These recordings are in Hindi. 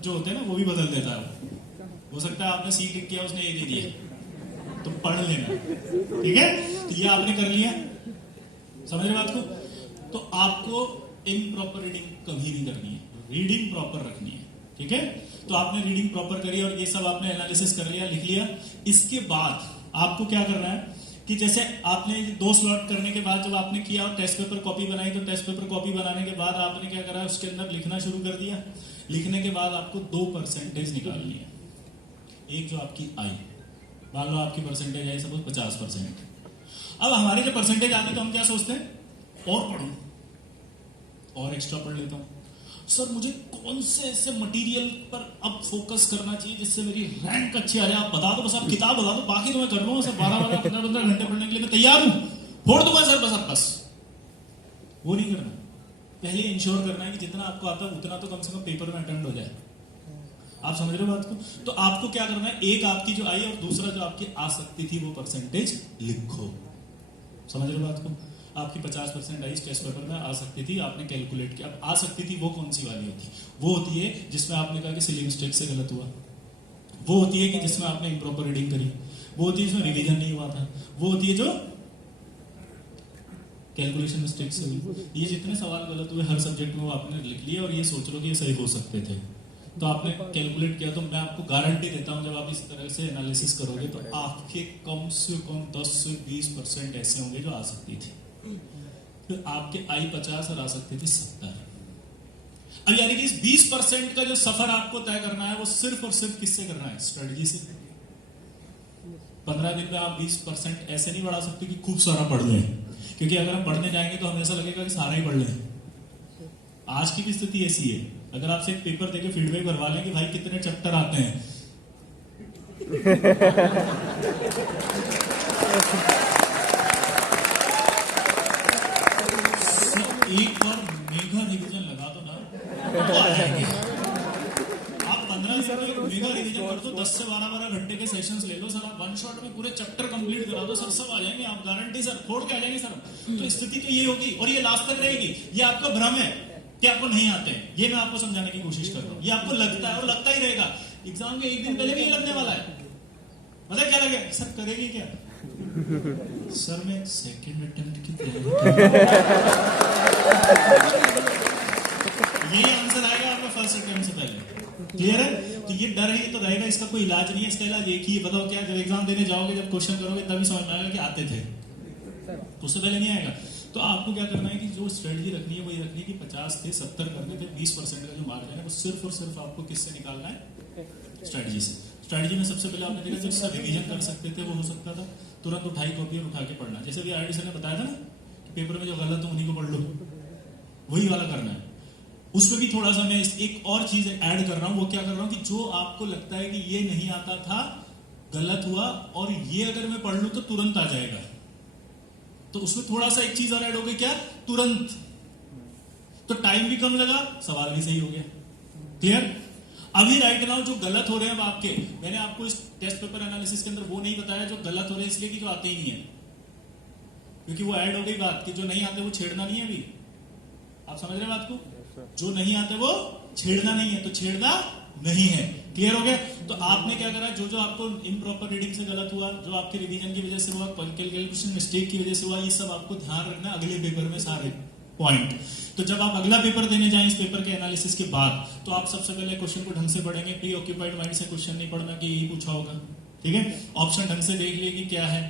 जो होते हैं ना वो भी बदल देता है। हो सकता है आपने सी क्लिक किया, उसने ए दे दिया, तो पढ़ लेना, ठीक है। तो ये आपने कर लिया, समझ रहे बात को। तो आपको इम्प्रॉपर रीडिंग कभी नहीं करनी है, रीडिंग प्रॉपर रखनी है, ठीक है। तो आपने रीडिंग प्रॉपर करी और ये सब आपने एनालिसिस कर लिया, लिख लिया। इसके बाद आपको क्या करना है कि जैसे आपने 2 स्लॉट करने के बाद जब आपने किया और टेस्ट पेपर कॉपी बनाई, तो टेस्ट पेपर कॉपी बनाने के बाद आपने क्या करा, उसके अंदर लिखना शुरू कर दिया। लिखने के बाद आपको 2% निकालनी है। एक जो आपकी आई, मान लो आपकी परसेंटेज आई सपोज 50%। अब हमारी जो परसेंटेज आती है तो हम क्या सोचते हैं, और पढ़ूं और एक्स्ट्रा पढ़ लेता हूं। सर मुझे कौन से ऐसे मटेरियल पर अब फोकस करना चाहिए जिससे मेरी रैंक अच्छी आ जाए, आप बता दो, बस आप किताब बता दो, बाकी तो मैं कर लूंगा सर। 12-15 घंटे पढ़ने के लिए मैं तैयार हूं, फोड़ दूंगा सर, बस वो नहीं करना। पहले इंश्योर करना है कि जितना आपको आता है उतना तो कम से कम पेपर में अटेम्प्ट हो जाए। आप समझ रहे हो बात को। तो आपको क्या करना है, एक आपकी जो आई और दूसरा जो आपकी आ सकती थी वो परसेंटेज लिखो। समझ रहे हो बात को। आपकी 50% आई टेस्ट पेपर में आ सकती थी, आपने कैलकुलेट किया। अब आ सकती थी वो कौन सी वाली होती, वो होती है जिसमें आपने कहा कि सिली मिस्टेक से गलत हुआ, वो होती है कि जिसमें आपने इम्प्रॉपर रीडिंग करी, वो होती है जिसमें रिवीजन नहीं हुआ था, वो होती है जो कैलकुलेशन मिस्टेक से हुई। ये जितने सवाल गलत हुए हर सब्जेक्ट में वो आपने लिख लिए और ये सोच लो कि ये सही हो सकते थे, तो आपने कैलकुलेट किया। तो मैं आपको गारंटी देता हूं जब आप इस तरह से एनालिसिस करोगे तो आपके कम से कम 10 से 20% ऐसे होंगे जो आ सकती थी। तो आपके आई 50 और आ सकती थी 70। अब यानी कि इस 20% का जो सफर आपको तय करना है वो सिर्फ और सिर्फ किससे करना है, स्ट्रेटजी से। 15 दिन में आप 20% ऐसे नहीं बढ़ा सकते कि खूब सारा पढ़ लें, क्योंकि अगर हम पढ़ने जाएंगे तो हमें ऐसा लगेगा कि सारा ही पढ़ लें। आज की भी स्थिति ऐसी है, अगर आपसे एक पेपर देके फीडबैक करवा लें कि भाई कितने चैप्टर आते हैं एक बार मेगा रिवीजन लगा दो ना तो आ जाएंगे। आप 15 दिन में मेगा रिवीजन कर दो, 10 से 12 घंटे के सेशंस ले लो सर, आप 1 शॉट में पूरे चैप्टर कंप्लीट करा दो सर, सब आ जाएंगे, आप गारंटी सर, फोड़ के आ जाएंगे सर। तो स्थिति तो ये होगी और ये लास्ट तक रहेगी। ये आपका भ्रम है कि आपको नहीं आते हैं, ये मैं आपको समझाने की कोशिश कर रहा हूँ। ये आपको लगता है और लगता ही रहेगा। एग्जाम के एक दिन पहले नहीं लगने वाला है, मतलब क्या लगे सर करेगी क्या सर, मैं सेकंड अटेम्प्ट की तैयारी यही आंसर आएगा आपका फर्स्ट अटेम्प्ट से पहले। क्लियर है। तो ये डर है, ये तो रहेगा, इसका कोई इलाज नहीं है। इसका इलाज एक ही है, बताओ क्या। जब एग्जाम देने जाओगे, जब क्वेश्चन करोगे तभी समझ में आएगा कि आते थे, उससे पहले नहीं आएगा। तो आपको क्या करना है कि जो स्ट्रेटजी रखनी है वो ये रखनी है कि 50 से 70 करने थे, 20% का जो मार्जिन है वो सिर्फ और सिर्फ आपको किससे निकालना है, स्ट्रेटजी से। स्ट्रेटजी में सबसे पहले आपने देखा जिसका रिवीजन कर सकते थे वो हो सकता था तुरंत उठाई कॉपी और उठा के पढ़ना। जैसे भी आरडी सर ने बताया था ना कि पेपर में जो गलत हो उन्हीं को पढ़ लो, वही वाला करना है। उसमें भी थोड़ा सा मैं एक और चीज ऐड कर रहा हूं। वो क्या कर रहा हूं कि जो आपको लगता है कि ये नहीं आता था, गलत हुआ, और ये अगर मैं पढ़ लूं तो तुरंत आ जाएगा, तो उसमें थोड़ा सा एक चीज और ऐड हो गई, क्या, तुरंत। तो टाइम भी कम लगा, सवाल भी सही हो गया। क्लियर। अभी राइट नाउ जो गलत हो रहे हैं अब आपके, मैंने आपको इस टेस्ट पेपर एनालिसिस के अंदर वो नहीं बताया जो गलत हो रहे हैं, इसलिए कि जो आते ही नहीं है, क्योंकि वो ऐड हो गई बात कि जो नहीं आते वो छेड़ना नहीं है। अभी आप समझ रहे हैं बात को, जो नहीं आते वो छेड़ना नहीं है, तो छेड़ना नहीं है। क्लियर हो गया। तो आपने क्या करा, जो जो आपको इम्प्रॉपर रीडिंग से गलत हुआ, जो आपके रिवीजन की वजह से हुआ, कैलकुलेशन मिस्टेक की वजह से हुआ, ये सब आपको ध्यान रखना अगले पेपर में सारे पॉइंट। तो जब आप अगला पेपर देने जाएं इस पेपर के एनालिसिस के बाद, तो आप सबसे पहले क्वेश्चन को ढंग से पढ़ेंगे। प्री ऑक्यूपाइड माइंड से क्वेश्चन नहीं पढ़ना कि यही पूछा होगा, ठीक है। ऑप्शन ढंग से देख लिए कि क्या है।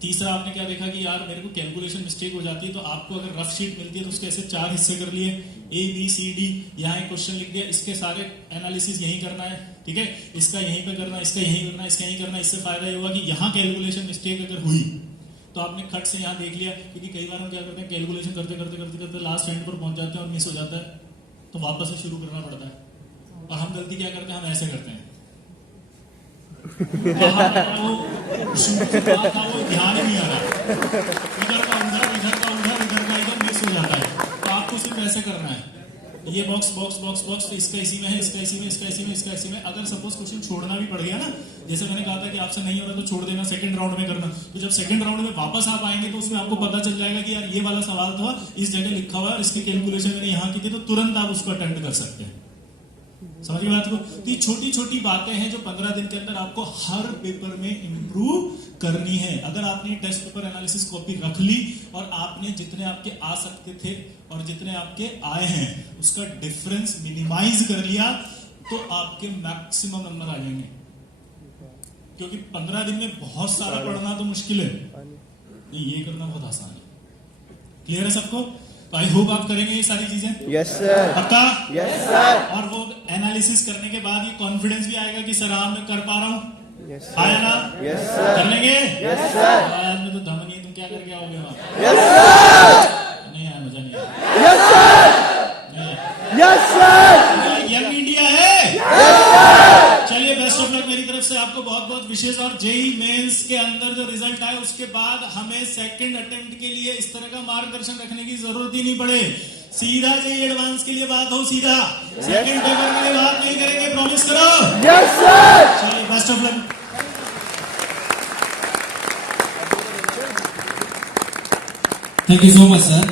तीसरा आपने क्या देखा कि यार मेरे को कैलकुलेशन मिस्टेक हो जाती है, तो आपको अगर रफ शीट मिलती है तो उसके ऐसे 4 हिस्से कर लिए, A B C D, यहाँ एक क्वेश्चन लिख दिया, इसके सारे एनालिसिस यही करना है, ठीक है। इसका यहीं पे करना, इसका यहीं करना, इसका यहीं करना। इससे फायदा ये होगा कि यहाँ कैलकुलेशन मिस्टेक अगर हुई तो आपने खट से यहाँ देख लिया, क्योंकि कई बार हम क्या करते हैं कैलकुलेशन करते करते करते करते लास्ट एंड पर पहुंच जाते हैं और मिस हो जाता है, तो वापस से शुरू करना पड़ता है। और हम गलती क्या करते हैं, हम ऐसे करते हैं वो ध्यान ही नहीं आ रहा, इधर का उधर, इधर का उधर, इधर का इधर, मिस हो जाता है। तो आपको सिर्फ ऐसे करना है, ये बॉक्स बॉक्स बॉक्स बॉक्स, तो इसका इसी में है, इसका इसी में, इसका इसी में, इसका इसी में। अगर सपोज क्वेश्चन छोड़ना भी पड़ गया ना, जैसे मैंने कहा था कि आपसे नहीं हो रहा तो छोड़ देना, सेकंड राउंड में करना। तो जब सेकंड राउंड में वापस आप आएंगे तो उसमें आपको पता चल जाएगा कि यार ये वाला सवाल था, इस जगह लिखा हुआ है, इसकी कैलकुलेशन मैंने यहाँ की थी, तो तुरंत आप उसको अटेम्प्ट कर सकते हैं। समझ गए बात को? तो ये छोटी छोटी बातें हैं जो 15 दिन के अंदर आपको हर पेपर में इंप्रूव करनी है। अगर आपने टेस्ट पेपर एनालिसिस कॉपी रख ली और आपने जितने आपके आ सकते थे और जितने आपके आए हैं उसका डिफरेंस मिनिमाइज कर लिया तो आपके मैक्सिमम नंबर आ जाएंगे। क्योंकि 15 दिन में बहुत सारा पढ़ना तो मुश्किल है, ये करना बहुत आसान है। क्लियर है सबको? तो आई होप आप करेंगे ये सारी चीजें। Yes sir. पक्का? Yes sir. और वो एनालिसिस करने के बाद ये कॉन्फिडेंस भी आएगा कि सर हाँ मैं कर पा रहा हूँ। यस आया ना? Yes sir. कर लेंगे? Yes sir. आज में तो दम नहीं है, तुम क्या करके आओगे वहां? Yes sir. नहीं आया, मजा नहीं आया। Yes sir. Yes sir. Young India है। Yes sir. चलिए बेस्ट ऑफ लक मेरी तरफ से आपको बहुत बहुत विशेष। और जेई मेंस के अंदर जो रिजल्ट आए उसके बाद हमें सेकंड अटेम्प्ट के लिए इस तरह का मार्गदर्शन रखने की जरूरत ही नहीं पड़े। सीधा जेई एडवांस के लिए बात हो, सीधा सेकंड पेपर के लिए बात नहीं करेंगे, प्रॉमिस करो। Yes sir. चलिए best of luck. Thank you so much sir.